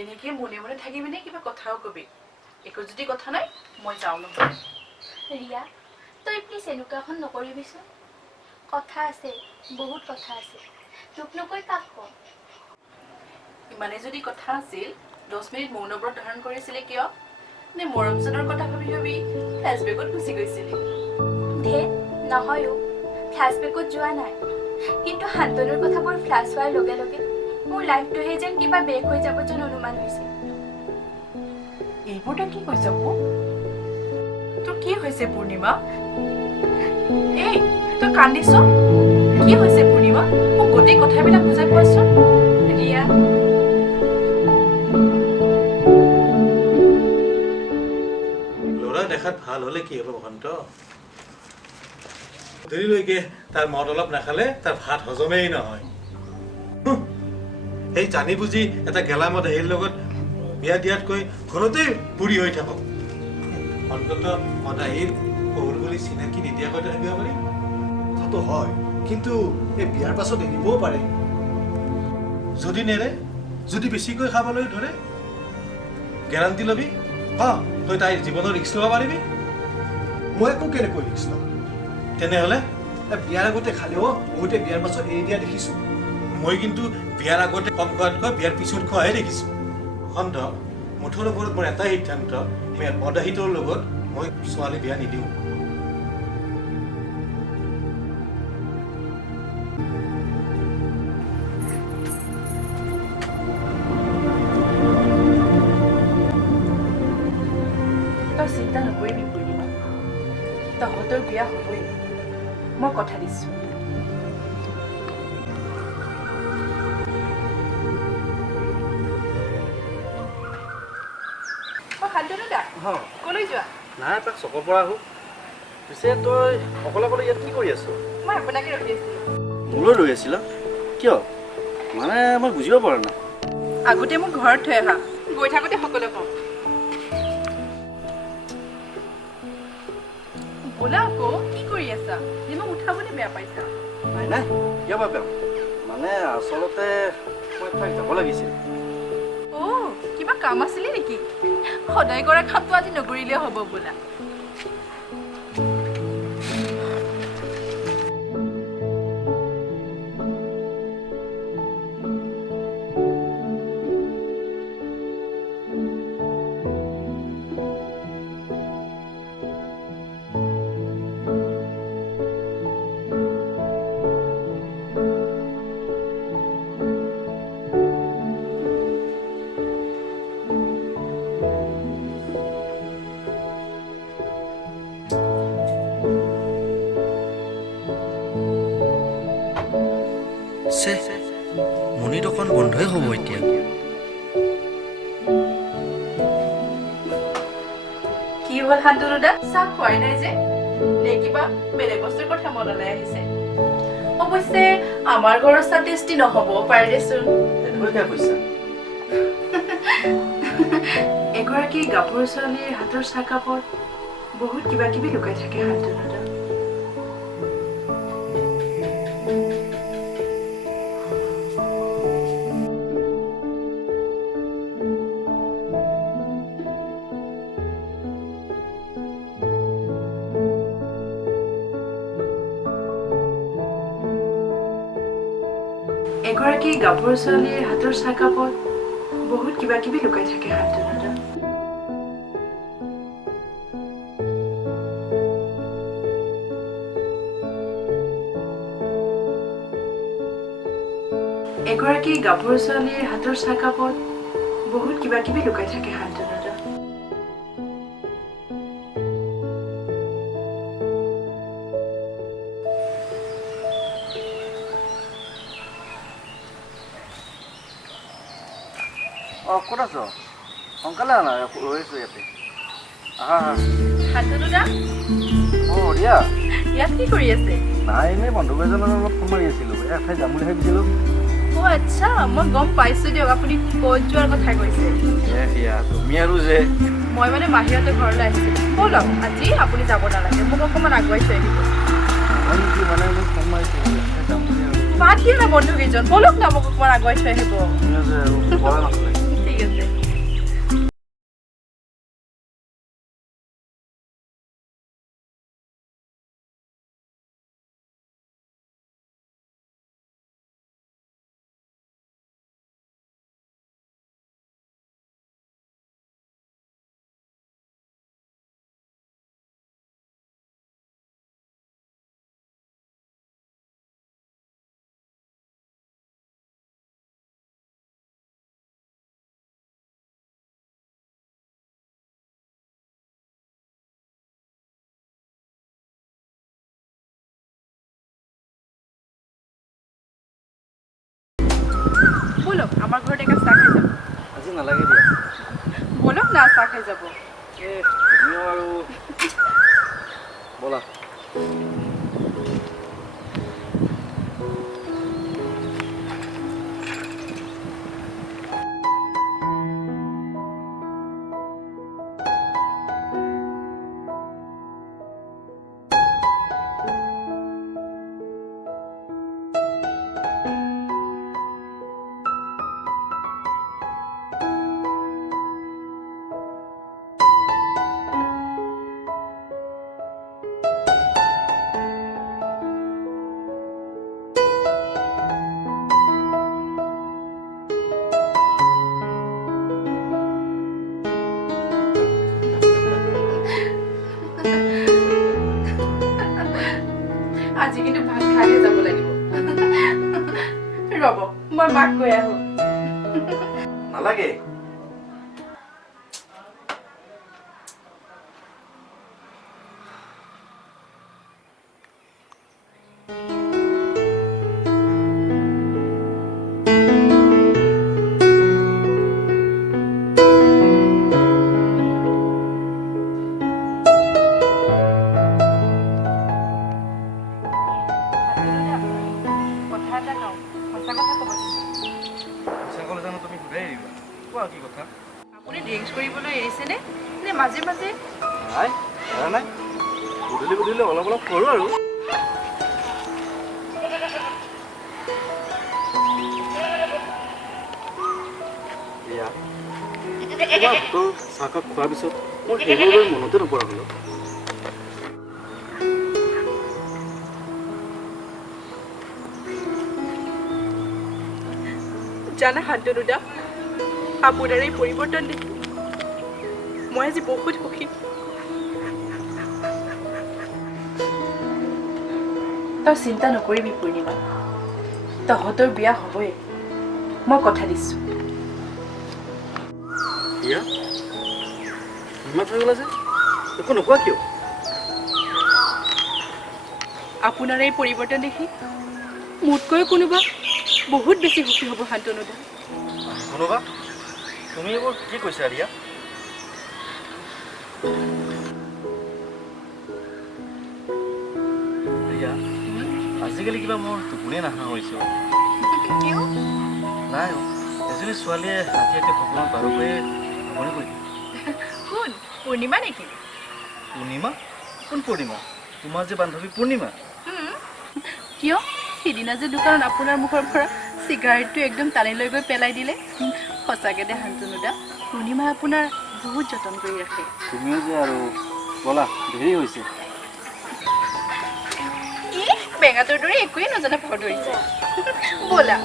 এনেকে মনে মনে থাকিবি নে কিবা কথাও কবি একো যদি কথা নাই মই যাওঁ নহয় ৰিয়া তই প্লিজ এনেকুৱা এখন নকৰিবিচোন কথা আছে বহুত কথা আছে তোক নকৈ কাক কম ইমানে যদি কথা আছিল 10 মিনিট মৌনব্ৰত ধাৰণ কৰিছিলে কিয় নে মৰমজনৰ কথা ভাবি ভাবি ফ্লেশবেকত গুচি গৈছিলি ধেৰ নহয়ো ফ্লেশবেকত যোৱা নাই কিন্তু শান্তনুৰ কথাবোৰ ফ্লাছ হোৱাৰ লগে লগে মোৰ লাইফটোহে যেন কিবা বেক হৈ যাব যেন অনুমান হৈছে এইবোৰ তই কি কৈছ মোক তোৰ কি হৈছে পূৰ্ণিমা এই তই কান্দিছ কি হৈছে পূৰ্ণিমা মোক গোটেই কথাবিলাক বুজাই কোৱাচোন ৰিয়া ল'ৰা দেখাত ভাল হ'লে কি হ'ব বসন্ত দেৰিলৈকে তাৰ মদ অলপ নাখালে তাৰ ভাত হজমেই নহয় সেই জানি বুজি এটা গেলামত আহিৰ লগত বিয়া দিয়াতকৈ ঘৰতেই পুৰি হৈ থাকক অন্তত মদাহীৰ শহুৰ বুলি চিনাকি নিদিয়াকৈ থাকিব পাৰি কথাটো হয় কিন্তু এই বিয়াৰ পাছত এৰিবও পাৰে যদি নেৰে যদি বেছিকৈ খাবলৈ ধৰে গেৰাণ্টি ল'বি তই তাইৰ জীৱনৰ ৰিস্ক ল'ব পাৰিবি মই একো কেনেকৈ ৰিক্স ল'ম তেনেহ'লে বিয়াৰ আগতে খালেও বহুতে বিয়াৰ পাছত এৰি দিয়া দেখিছোঁ মই কিন্তু বিয়াৰ আগতে কম খোৱাতকৈ বিয়াৰ পিছত খোৱাহে দেখিছোঁ বসন্ত মুঠৰ ওপৰত মোৰ এটাই সিদ্ধান্ত মদাহীটোৰ লগত মই ছোৱালী বিয়া নিদিওঁ তই চিন্তা নকৰিবি পূৰ্ণিমা তহঁতৰ বিয়া হ'বই মই কথা দিছোঁ কলৈ যোৱা নাই তাক চকৰ পৰা আহোঁ পিছে তই অকলে অকলে ইয়াত কি কৰি আছ মই আপোনাকে ৰখি আছিলোঁ মোলৈ ৰৈ আছিলা কিয় মানে মই বুজিব পৰা নাই আগতে মোক ঘৰত থৈ আহা গৈ থাকোঁতে সকলো কওঁ ব'লা আকৌ কি কৰি আছা যে মোক উঠাবলৈ বেয়া পাইছা নাই নাই কিয় বা বেয়া মানে আচলতে মই এঠাইত যাব লাগিছিল অ' কিবা কাম আছিলে নেকি সদায় কৰা কামটো আজি নকৰিলে হ'ব বোলা মনি দোকান বন্ধই হ'ব এতিয়া কি হ'ল শান্তনু দা চাহ খোৱাই নাই যে নে কিবা বেলেগ বস্তুৰ কথা মনলৈ আহিছে অৱশ্যে আমাৰ ঘৰৰ চাহ টেষ্টি নহ'বও পাৰে দেচোন তেনেকৈ কিয় কৈছা এগৰাকী গাভৰু ছোৱালীৰ হাতৰ চাহকাপত বহুত কিবা কিবি লুকাই থাকে শান্তনু দা এগৰাকী গাভৰু ছোৱালীৰ হাতৰ চাহকাপত বহুত কিবা কিবি লুকাই থাকে শান্তনু দা এগৰাকী গাভৰু ছোৱালীৰ হাতৰ চাহকাপত বহুত কিবা কিবি লুকাই থাকে শান্তনু দা অঁ ক'ত আছ সোনকালে আনা ৰৈ আছোঁ ইয়াতে আহা আহা শান্তনু দা অঁ ৰিয়া ইয়াত কি কৰি আছে নাই এনেই বন্ধু এজনৰ অলপ ফোন মাৰি আছিলোঁ এঠাইত যাম বুলি ভাবিছিলোঁ অ' আচ্ছা মই গম পাইছোঁ দিয়ক আপুনি ক'ত যোৱাৰ কথা কৈছে সেয়া তুমি আৰু যে মই মানে মাহীহঁতৰ ঘৰলৈ আহিছিলোঁ ব'লক আজি আপুনি যাব নালাগে মোক অকণমান আগুৱাই থৈ আহিব মই নেকি মানে মোক ফোন মাৰিছিলোঁ এঠাইত যাম বুলি আৰু বাদ দিয়া না বন্ধুকেইজন ব'লক না মোক অকণমান আগুৱাই থৈ আহিব তুমিও যে আৰু পৰা নাছিলে ঠিক আছে বলক আমাৰ ঘৰত একা চাহ খাই যাব আজি নালাগে দিয়া বলক না চাহ খাই যাব তুমিও আৰু ব'লা আজি কিন্তু ভাত খাইহে যাব লাগিব ৰ'ব মই মাক কৈ আহোঁ নালাগে কথা এটা কওঁ সঁচা কথা ক'ব পইচা ক'লে জানো তুমি ঘূৰাই এৰিবা কোৱা কি কথা আপুনি ড্ৰিংকছ কৰিবলৈ এৰিছেনে নে মাজে মাজে নাই এৰা নাই গধূলি গধূলি অলপ অলপ কৰোঁ আৰু এয়া তোমাৰ ভোটৰ চাহকাপ খোৱাৰ পিছত মোৰ সেইবোৰ মনতে নপৰা হ'ল জানা শান্তনু দা আপোনাৰ এই পৰিৱৰ্তন দেখি মই আজি বহুত সুখী তই চিন্তা নকৰিবি পূৰ্ণিমা তহঁতৰ বিয়া হ'বই মই কথা দিছোঁ এয়া ইমান হৈ গ'লা যে একো নোকোৱা কিয় আপোনাৰ এই পৰিৱৰ্তন দেখি মোতকৈ কোনোবা বহুত বেছি সুখী হ'ব শান্তনু দা শুনবা তুমি এইবোৰ কি কৈছা ৰিয়া ৰিয়া আজিকালি কিবা মোৰ টোপনিয়ে নাহা হৈছে কিয় নাই এজনী ছোৱালীয়ে ৰাতি ৰাতি সপোনত বাৰুকৈ আমনি কৰি কোন পূৰ্ণিমা নেকি পূৰ্ণিমা কোন পূৰ্ণিমা তোমাৰ যে বান্ধৱী পূৰ্ণিমা কিয় সিদিনা যে দোকানত আপোনাৰ মুখৰ পৰা চিগাৰেটটো একদম টানি লৈ গৈ পেলাই দিলে সঁচাকৈ দে শান্তনু দা পূৰ্ণিমা আপোনাৰ বহুত যতন কৰি ৰাখে তুমিও যে আৰু ব'লা দেৰি হৈছে বেঙাটোৰ দৰে একোৱেই নজনা ভাও ধৰিছে ব'লা